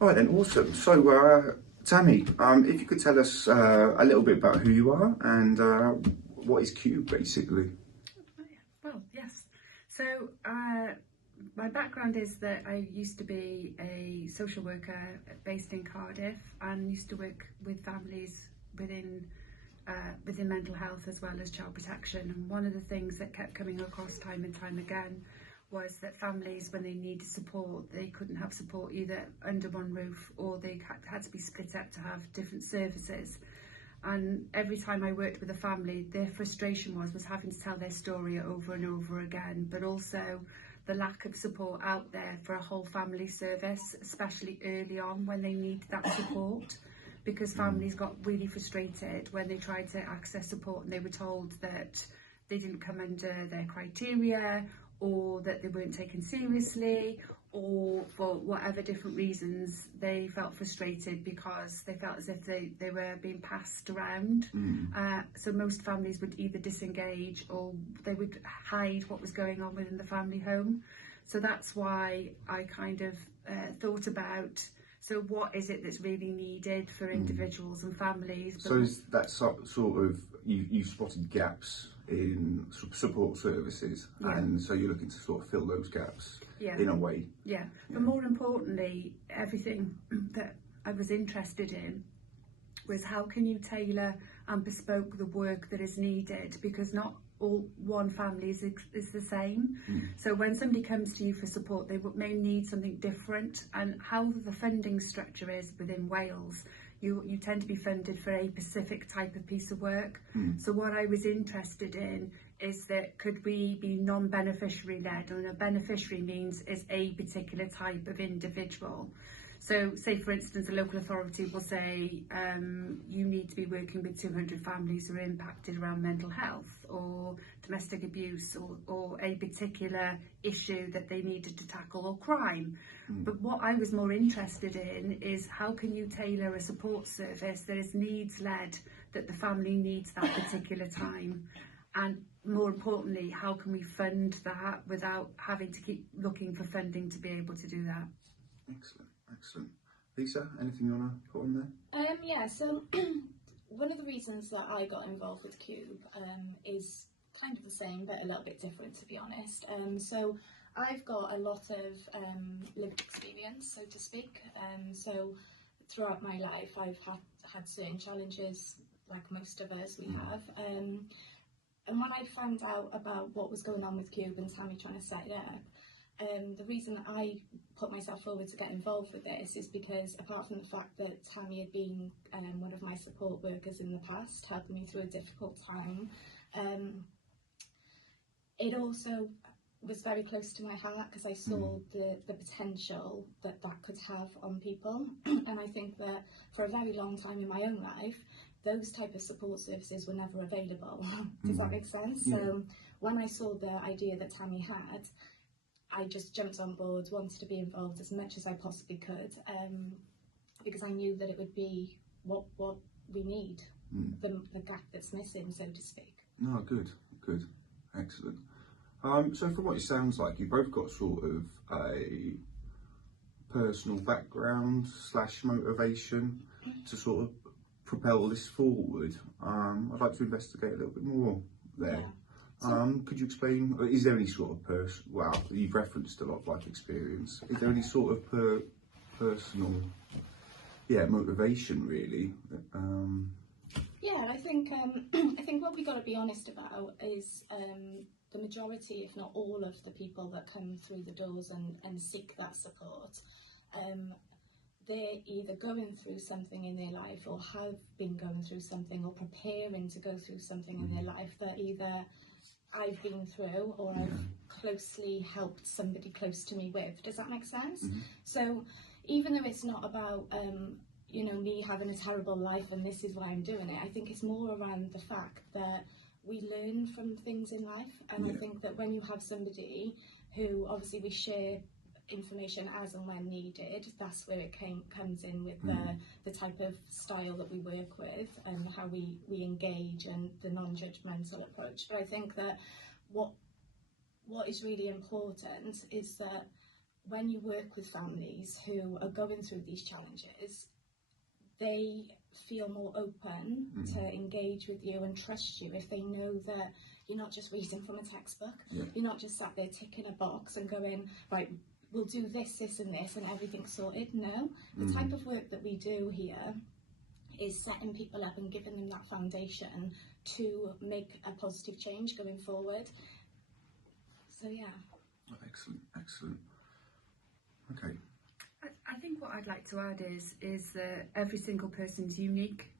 All right then, awesome. So, Tammy, if you could tell us a little bit about who you are and what is Cube, basically. Well, yes. So, my background is that I used to be a social worker based in Cardiff and used to work with families within mental health as well as child protection. And one of the things that kept coming across time and time again was that families, when they needed support, they couldn't have support either under one roof, or they had to be split up to have different services. And every time I worked with a family, their frustration was having to tell their story over and over again, but also the lack of support out there for a whole family service, especially early on when they need that support, because families got really frustrated when they tried to access support and they were told that they didn't come under their criteria, or that they weren't taken seriously, or for whatever different reasons they felt frustrated because they felt as if they were being passed around. So most families would either disengage or they would hide what was going on within the family home. So that's why I kind of thought about, so what is it that's really needed for individuals and families? So, is that sort of you spotted gaps in support services, Yeah. and so you're looking to sort of fill those gaps Yeah. in a way? Yeah, but more importantly, everything that I was interested in was how can you tailor and bespoke the work that is needed, because not all one family is the same. So when somebody comes to you for support, they may need something different, and how the funding structure is within Wales, you tend to be funded for a specific type of piece of work. So what I was interested in is that could we be non-beneficiary led, and a beneficiary means is a particular type of individual. So say for instance a local authority will say you need to be working with 200 families who are impacted around mental health or domestic abuse, or a particular issue that they needed to tackle, or crime. But what I was more interested in is how can you tailor a support service that is needs led, that the family needs that particular time, and more importantly, how can we fund that without having to keep looking for funding to be able to do that. Excellent, excellent. Lisa, anything you want to put on there? Yeah, so one of the reasons that I got involved with Cube is kind of the same but a little bit different, to be honest. So I've got a lot of lived experience, so to speak. So throughout my life I've had certain challenges, like most of us we have. And when I found out about what was going on with Cube and Tammy trying to set it up, the reason I put myself forward to get involved with this is because, apart from the fact that Tammy had been one of my support workers in the past, helping me through a difficult time, it also was very close to my heart because I saw the potential that could have on people. And I think that for a very long time in my own life, those type of support services were never available. Does that make sense? Yeah. So when I saw the idea that Tammy had, I just jumped on board, wanted to be involved as much as I possibly could, because I knew that it would be what we need, the gap that's missing, so to speak. No, good, good, excellent. So from what it sounds like, you both got sort of a personal background / motivation to sort of propel this forward. I'd like to investigate a little bit more there. Yeah. Could you explain, is there any sort of well, you've referenced a lot of life experience, is there any sort of personal, motivation really? Yeah, I think I think what we got to be honest about is the majority, if not all, of the people that come through the doors and seek that support, they're either going through something in their life, or have been going through something, or preparing to go through something in their life that either I've been through or I've closely helped somebody close to me with. Does that make sense? So even though it's not about me having a terrible life and this is why I'm doing it, I think it's more around the fact that we learn from things in life. And I think that when you have somebody who, obviously we share information as and when needed, that's where it comes in with the type of style that we work with and how we engage and the non-judgmental approach. But I think that what is really important is that when you work with families who are going through these challenges, they feel more open to engage with you and trust you if they know that you're not just reading from a textbook. You're not just sat there ticking a box and going, right, we'll do this, this and this and everything's sorted. No, the type of work that we do here is setting people up and giving them that foundation to make a positive change going forward. So yeah. Excellent, excellent. Okay. I think what I'd like to add is that every single person's unique,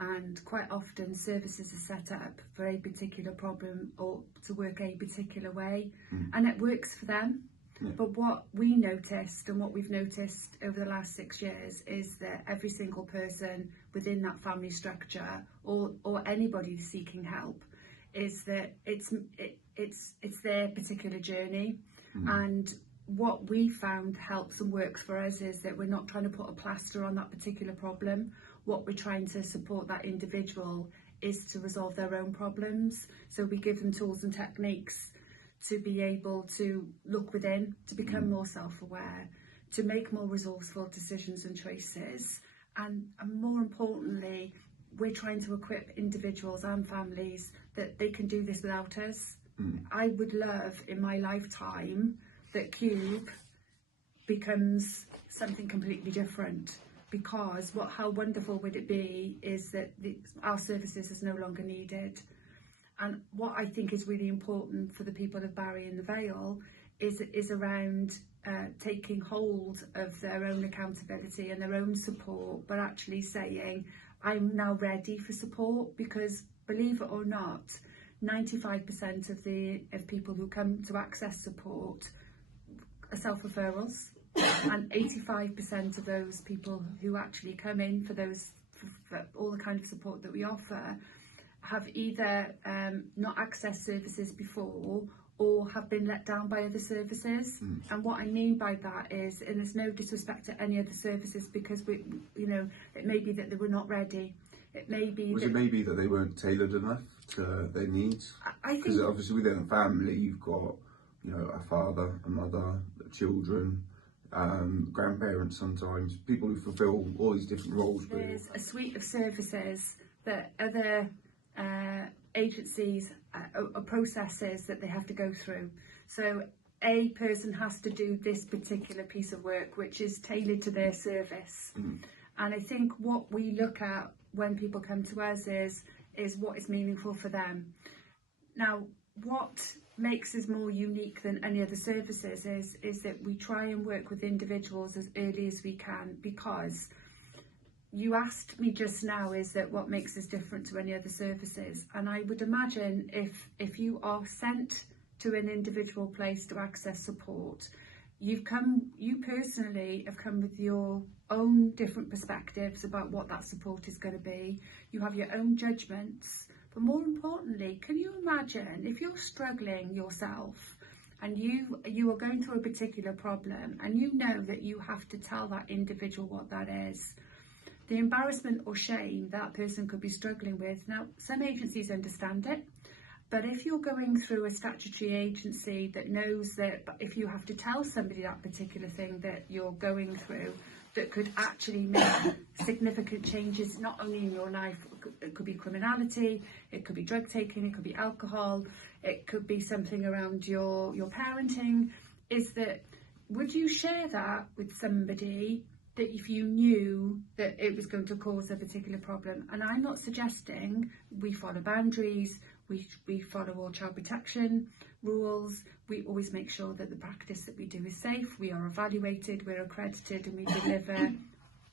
and quite often services are set up for a particular problem or to work a particular way, and it works for them. But what we noticed and what we've noticed over the last 6 years is that every single person within that family structure or anybody seeking help is that it's their particular journey. And what we found helps and works for us is that we're not trying to put a plaster on that particular problem. What we're trying to support that individual is to resolve their own problems. So we give them tools and techniques to be able to look within, to become more self-aware, to make more resourceful decisions and choices. And more importantly, we're trying to equip individuals and families that they can do this without us. I would love in my lifetime that Cube becomes something completely different, because how wonderful would it be is that our services is no longer needed. And what I think is really important for the people of Barry in the Vale is around taking hold of their own accountability and their own support, but actually saying, I'm now ready for support, because believe it or not, 95% of people who come to access support are self-referrals, and 85% of those people who actually come in for all the kind of support that we offer have either not accessed services before or have been let down by other services. And what I mean by that is, and there's no disrespect to any other services, because it may be that they were not ready. It may be that they weren't tailored enough to their needs? Because obviously within a family you've got, a father, a mother, children, grandparents sometimes, people who fulfil all these different roles. There's a suite of services that other agencies or processes that they have to go through. So a person has to do this particular piece of work which is tailored to their service. And I think what we look at when people come to us is what is meaningful for them. Now, what makes us more unique than any other services is that we try and work with individuals as early as we can, because you asked me just now, is that what makes us different to any other services? And I would imagine if you are sent to an individual place to access support, you personally have come with your own different perspectives about what that support is going to be. You have your own judgments, but more importantly, can you imagine if you're struggling yourself and you are going through a particular problem and you know that you have to tell that individual what that is, the embarrassment or shame that person could be struggling with. Now, some agencies understand it, but if you're going through a statutory agency that knows that if you have to tell somebody that particular thing that you're going through, that could actually make significant changes, not only in your life, it could be criminality, it could be drug taking, it could be alcohol, it could be something around your parenting, is that would you share that with somebody that if you knew that it was going to cause a particular problem? And I'm not suggesting we follow boundaries, we follow all child protection rules, we always make sure that the practice that we do is safe, we are evaluated, we're accredited, and we deliver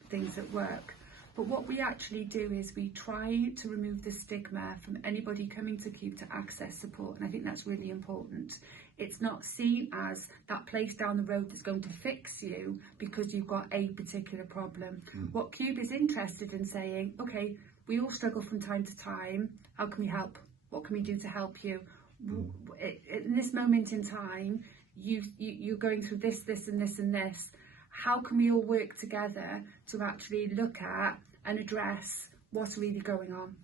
things at work. But what we actually do is we try to remove the stigma from anybody coming to Cube to access support, and I think that's really important. It's not seen as that place down the road that's going to fix you because you've got a particular problem. What Cube is interested in saying, okay, we all struggle from time to time, how can we help? What can we do to help you? In this moment in time, you're going through this, this and this and this. How can we all work together to actually look at and address what's really going on?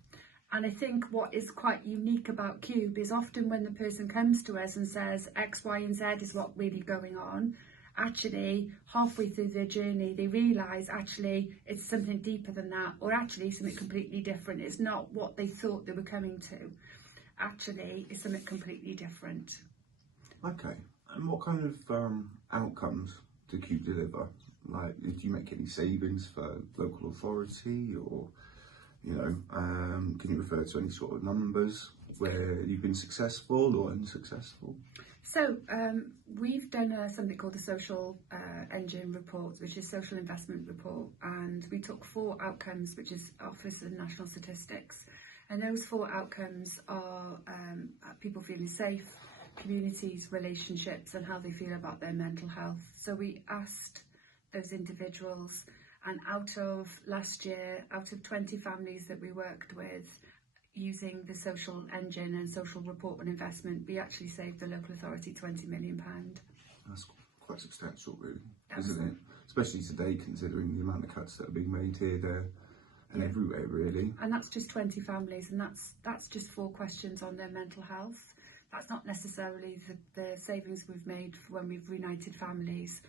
And I think what is quite unique about Cube is often when the person comes to us and says X, Y and Z is what really going on, actually halfway through their journey they realise actually it's something deeper than that, or actually something completely different. It's not what they thought they were coming to. Actually, it's something completely different. Okay. And what kind of outcomes do Cube deliver? Like, do you make any savings for local authority, or, you know, can you refer to any sort of numbers where you've been successful or unsuccessful? So we've done something called the Social Engine Report, which is Social Investment Report, and we took 4 outcomes, which is Office of National Statistics, and those 4 outcomes are people feeling safe, communities, relationships, and how they feel about their mental health. So we asked those individuals, and out of last year, out of 20 families that we worked with using the social engine and social report on investment, we actually saved the local authority £20 million. That's quite substantial, really, isn't it? Especially today, considering the amount of cuts that are being made here, there, and everywhere, really. And that's just 20 families, and that's just 4 questions on their mental health. That's not necessarily the savings we've made when we've reunited families,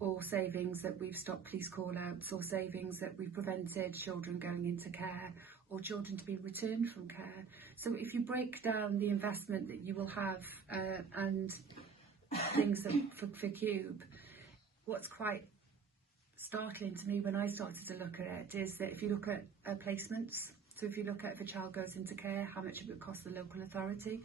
or savings that we've stopped police call-outs, or savings that we've prevented children going into care, or children to be returned from care. So if you break down the investment that you will have and things that, for Cube, what's quite startling to me when I started to look at it is that if you look at placements, so if you look at if a child goes into care, how much it would cost the local authority.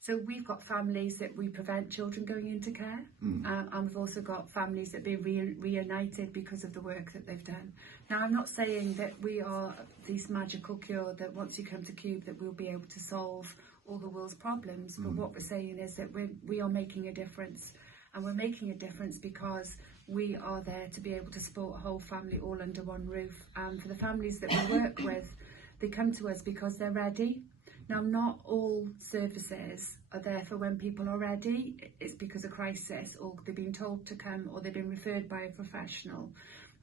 So we've got families that we prevent children going into care, and we've also got families that be reunited because of the work that they've done. Now, I'm not saying that we are this magical cure that once you come to Cube that we'll be able to solve all the world's problems, but what we're saying is that we are making a difference, and we're making a difference because we are there to be able to support a whole family all under one roof. And for the families that we work with, they come to us because they're ready. Now, not all services are there for when people are ready. It's because of crisis, or they've been told to come, or they've been referred by a professional.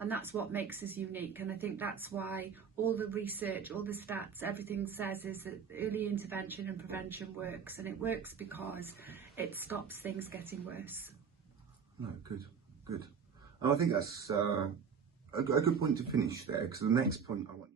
And that's what makes us unique. And I think that's why all the research, all the stats, everything says is that early intervention and prevention works. And it works because it stops things getting worse. No, good. And I think that's a good point to finish there, because the next point I want